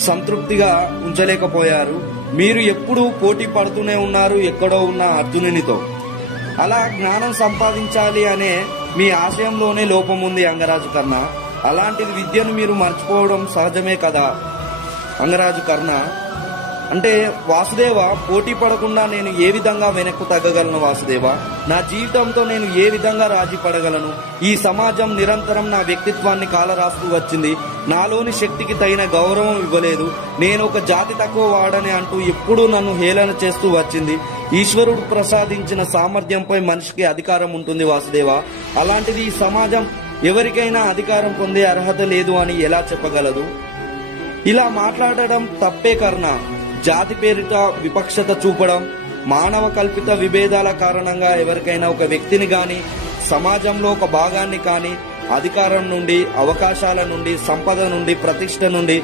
సంతృప్తిగా ఉంచలేకపోయారు. మీరు ఎప్పుడూ పోటీ పడుతూనే ఉన్నారు ఎక్కడో ఉన్న అర్జునునితో. అలా జ్ఞానం సంపాదించాలి అనే మీ ఆశయంలోనే లోపం ఉంది అంగరాజు కర్ణ. అలాంటిది విద్యను మీరు మర్చిపోవడం సహజమే కదా అంగరాజు కర్ణ. అంటే వాసుదేవ, పోటీ పడకుండా నేను ఏ విధంగా వెనక్కు తగ్గగలను వాసుదేవ? నా జీవితంతో నేను ఏ విధంగా రాజీ పడగలను? ఈ సమాజం నిరంతరం నా వ్యక్తిత్వాన్ని కాలరాస్తూ వచ్చింది. నాలోని శక్తికి తగిన గౌరవం ఇవ్వలేదు. నేను ఒక జాతి తక్కువ వాడని అంటూ ఎప్పుడూ నన్ను హేళన చేస్తూ వచ్చింది. ఈశ్వరుడు ప్రసాదించిన సామర్థ్యంపై మనిషికి అధికారం ఉంటుంది వాసుదేవ. అలాంటిది ఈ సమాజం ఎవరికైనా అధికారం పొందే అర్హత లేదు అని ఎలా చెప్పగలదు? ఇలా మాట్లాడడం తప్పే కర్ణ. జాతి పేరిట విపక్షత చూపడం, మానవ కల్పిత విభేదాల కారణంగా ఎవరికైనా ఒక వ్యక్తిని గాని, సమాజంలో ఒక భాగాన్ని కానీ అధికారం నుండి, అవకాశాల నుండి, సంపద నుండి, ప్రతిష్ట నుండి